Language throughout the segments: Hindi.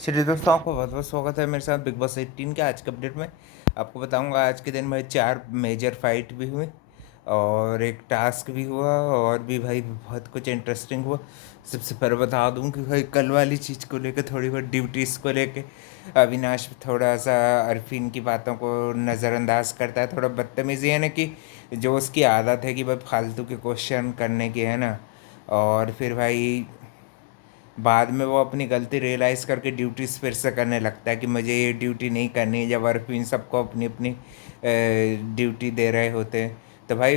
चलिए दोस्तों, आपका बहुत बहुत स्वागत है मेरे साथ बिग बॉस 18 के आज के अपडेट में। आपको बताऊंगा आज के दिन में 4 मेजर फाइट भी हुई और एक टास्क भी हुआ और भी भाई बहुत कुछ इंटरेस्टिंग हुआ। सबसे पहले बता दूं कि भाई कल वाली चीज़ को लेकर थोड़ी बहुत ड्यूटीज़ को लेके अविनाश थोड़ा सा अरफीन की बातों को नज़रअंदाज करता है। थोड़ा बदतमीज़ी है ना कि जो उसकी आदत है कि भाई फालतू के क्वेश्चन करने की है ना। और फिर भाई बाद में वो अपनी गलती रियलाइज़ करके ड्यूटीज़ फिर से करने लगता है कि मुझे ये ड्यूटी नहीं करनी है, जब अरफीन सबको अपनी अपनी ड्यूटी दे रहे होते हैं। तो भाई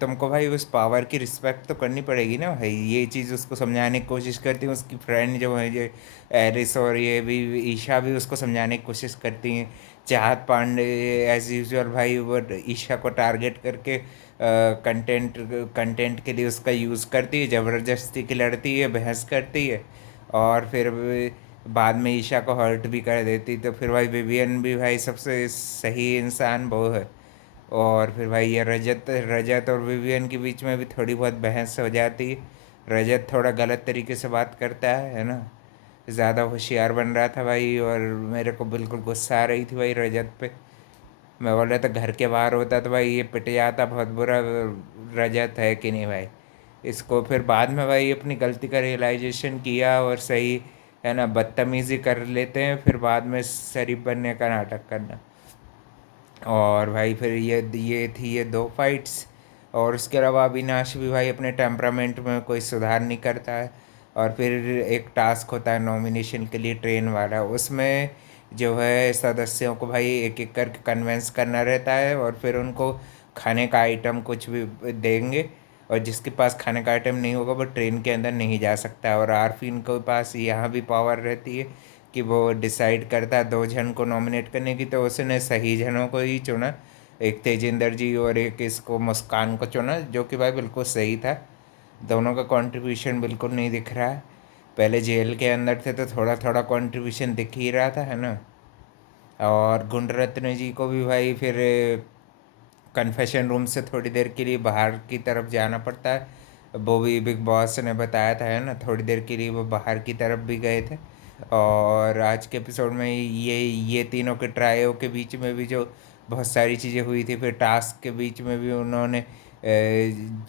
तुमको भाई उस पावर की रिस्पेक्ट तो करनी पड़ेगी ना भाई। ये चीज़ उसको समझाने की कोशिश करती है, उसकी फ्रेंड जो है ये एरिस और ये भी ईशा भी उसको समझाने की कोशिश करती हैं। चाहत पांडे एज यूजुअल भाई वो ईशा को टारगेट करके कंटेंट कंटेंट के लिए उसका यूज़ करती है, ज़बरदस्ती की लड़ती है, बहस करती है और फिर बाद में ईशा को हर्ट भी कर देती। तो फिर भाई विवियन भी भाई सबसे सही इंसान वो है। और फिर भाई ये रजत रजत और विवियन के बीच में भी थोड़ी बहुत बहस हो जाती है। रजत थोड़ा गलत तरीके से बात करता है ना। ज़्यादा होशियार बन रहा था भाई और मेरे को बिल्कुल गुस्सा आ रही थी भाई रजत पे। मैं बोल रहा था घर के बाहर होता तो भाई ये पिट जाता बहुत बुरा। रजत है कि नहीं भाई। इसको फिर बाद में भाई अपनी गलती का रियलाइजेशन किया और सही है ना, बदतमीज़ी कर लेते हैं फिर बाद में शरीफ बनने का नाटक करना। और भाई फिर ये थी ये 2 फाइट्स। और उसके अलावा अविनाश भी भाई अपने टेम्परामेंट में कोई सुधार नहीं करता है। और फिर एक टास्क होता है नॉमिनेशन के लिए ट्रेन वाला, उसमें जो है सदस्यों को भाई एक एक करके कन्वेंस करना रहता है और फिर उनको खाने का आइटम कुछ भी देंगे। और जिसके पास खाने का आइटम नहीं होगा वो ट्रेन के अंदर नहीं जा सकता। और आरफीन के पास यहाँ भी पावर रहती है कि वो डिसाइड करता है 2 जन को नॉमिनेट करने की, तो उसने सही जनों को ही चुना। एक तेजिंदर जी और एक इसको मुस्कान को चुना, जो कि भाई बिल्कुल सही था। दोनों का कंट्रीब्यूशन बिल्कुल नहीं दिख रहा है। पहले जेल के अंदर थे तो थोड़ा थोड़ा कंट्रीब्यूशन दिख ही रहा था है ना। और गुंडरत्न जी को भी भाई फिर कन्फेशन रूम से थोड़ी देर के लिए बाहर की तरफ जाना पड़ता है। वो भी बिग बॉस ने बताया था है ना, थोड़ी देर के लिए वो बाहर की तरफ भी गए थे। और आज के एपिसोड में ये तीनों के ट्रायो के बीच में भी जो बहुत सारी चीज़ें हुई थी, फिर टास्क के बीच में भी उन्होंने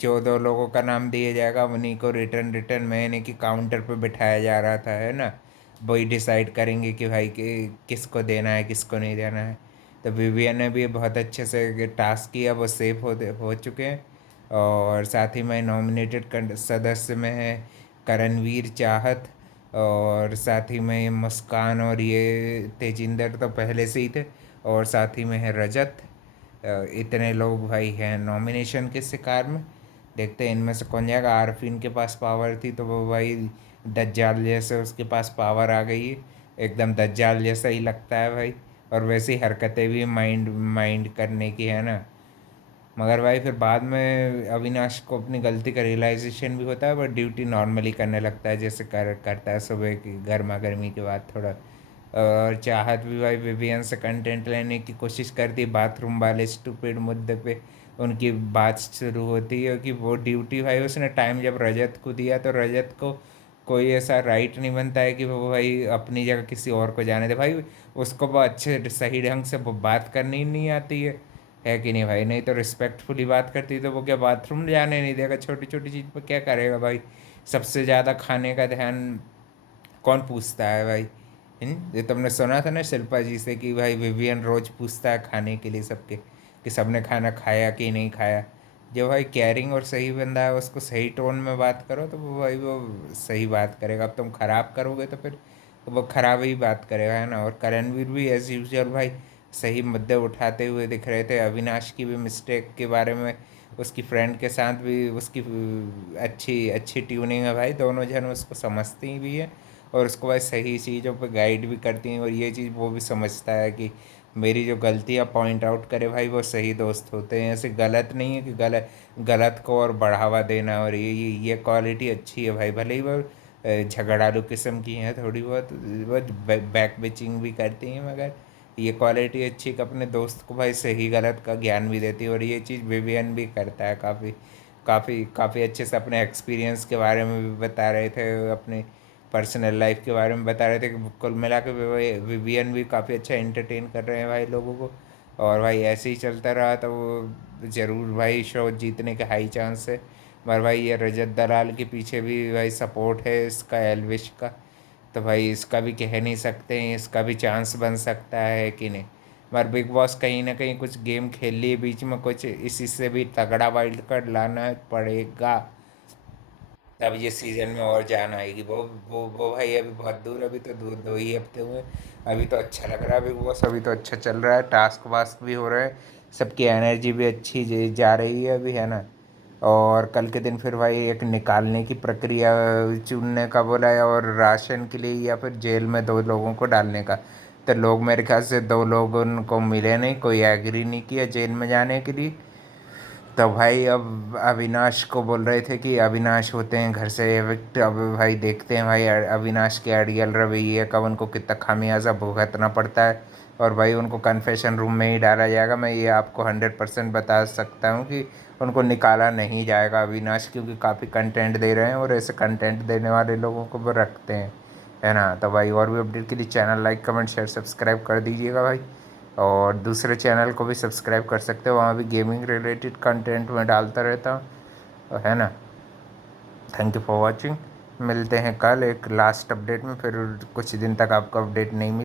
जो 2 लोगों का नाम दिया जाएगा उन्हीं को रिटर्न रिटर्न महीने की काउंटर पे बिठाया जा रहा था है ना। वही डिसाइड करेंगे कि भाई किसको देना है किसको नहीं देना है। तो विवियन ने भी बहुत अच्छे से टास्क किया, वो सेफ हो चुके हैं। और साथ ही में नॉमिनेटेड सदस्य में है करणवीर, चाहत और साथ ही में मुस्कान और ये तेजिंदर तो पहले से ही थे। और साथ ही में है रजत। इतने लोग भाई हैं नॉमिनेशन के शिकार में। देखते हैं इनमें से कौन जाएगा। आरफीन के पास पावर थी तो वो भाई दज्जाल जैसे उसके पास पावर आ गई है। एकदम दज्जाल जैसा ही लगता है भाई। और वैसी हरकतें भी माइंड माइंड करने की है ना। मगर भाई फिर बाद में अविनाश को अपनी गलती का रियलाइजेशन भी होता है, बट ड्यूटी नॉर्मली करने लगता है जैसे करता है सुबह की गर्मा गर्मी के बाद थोड़ा। और चाहत भी भाई विवियन से कंटेंट लेने की कोशिश करती है बाथरूम वाले स्टूपिड मुद्दे पे। उनकी बात शुरू होती है कि वो ड्यूटी भाई उसने टाइम जब रजत को दिया तो रजत को कोई ऐसा राइट नहीं बनता है कि वो भाई अपनी जगह किसी और को जाने दे भाई। उसको वो अच्छे सही ढंग से वो बात करनी ही नहीं आती है कि नहीं भाई। नहीं तो रिस्पेक्टफुली बात करती तो वो क्या बाथरूम जाने नहीं देगा, छोटी छोटी चीज़ पर क्या करेगा भाई। सबसे ज़्यादा खाने का ध्यान कौन पूछता है भाई। ये तुमने सुना था ना शिल्पा जी से कि भाई विवियन रोज़ पूछता है खाने के लिए सबके कि सबने खाना खाया कि नहीं खाया। जो भाई केयरिंग और सही बंदा है उसको सही टोन में बात करो तो वो भाई वो सही बात करेगा। अब तुम ख़राब करोगे तो फिर वो ख़राब ही बात करेगा है ना। और करणवीर भी एज यूजल भाई सही मुद्दे उठाते हुए दिख रहे थे। अविनाश की भी मिस्टेक के बारे में उसकी फ्रेंड के साथ भी उसकी अच्छी अच्छी ट्यूनिंग है भाई। दोनों जन उसको समझती भी है और उसको भाई सही चीज़ों पे गाइड भी करती हैं। और ये चीज़ वो भी समझता है कि मेरी जो गलतियाँ पॉइंट आउट करे भाई वो सही दोस्त होते हैं। ऐसे गलत नहीं है कि गलत गलत को और बढ़ावा देना। और ये क्वालिटी अच्छी है भाई। भले ही वो झगड़ालू किस्म की हैं थोड़ी बहुत, वो बैक बिचिंग भी करती हैं, मगर ये क्वालिटी अच्छी कि अपने दोस्त को भाई सही गलत का ज्ञान भी देती है। और ये चीज़ विवियन भी करता है काफ़ी काफ़ी काफ़ी अच्छे से। अपने एक्सपीरियंस के बारे में भी बता रहे थे अपने पर्सनल लाइफ के बारे में बता रहे थे कि कुल मिला के विवियन भी काफ़ी अच्छा एंटरटेन कर रहे हैं भाई लोगों को। और भाई ऐसे ही चलता रहा तो वो ज़रूर भाई शो जीतने के हाई चांस है। मगर भाई ये रजत दलाल के पीछे भी भाई सपोर्ट है इसका, एलविश का। तो भाई इसका भी कह नहीं सकते हैं, इसका भी चांस बन सकता है कि नहीं। मगर बिग बॉस कहीं ना कहीं कुछ गेम खेल लिए बीच में, कुछ इसी से भी तगड़ा वाइल्ड कार्ड लाना पड़ेगा, तब ये सीज़न में और जान आएगी। वो भाई अभी बहुत दूर, अभी तो दूर 2 ही हफ्ते हुए। अभी तो अच्छा लग रहा है बिग बॉस, अभी तो अच्छा चल रहा है, टास्क वास्क भी हो रहे हैं, सबकी एनर्जी भी अच्छी जा रही है अभी, है ना। और कल के दिन फिर भाई एक निकालने की प्रक्रिया चुनने का बोला है, और राशन के लिए या फिर जेल में 2 लोगों को डालने का। तो लोग मेरे ख्याल से 2 लोगों को मिले नहीं, कोई एग्री नहीं किया जेल में जाने के लिए। तो भाई अब अविनाश को बोल रहे थे कि अविनाश होते हैं घर से एविक्ट। अब भाई देखते हैं भाई अविनाश के अड़ियल रवैये का उनको कितना खामियाजा भुगतना पड़ता है। और भाई उनको कन्फेशन रूम में ही डाला जाएगा, मैं ये आपको 100% बता सकता हूँ कि उनको निकाला नहीं जाएगा अविनाश, क्योंकि काफ़ी कंटेंट दे रहे हैं और ऐसे कंटेंट देने वाले लोगों को वो रखते हैं, है ना। तो भाई और भी अपडेट के लिए channel like comment share subscribe कर दीजिएगा भाई। और दूसरे चैनल को भी सब्सक्राइब कर सकते हो, वहाँ भी गेमिंग रिलेटेड कंटेंट में डालता रहता हूँ, है ना। Thank you for watching. मिलते हैं कल एक लास्ट अपडेट में, फिर कुछ दिन तक आपको अपडेट नहीं मिली।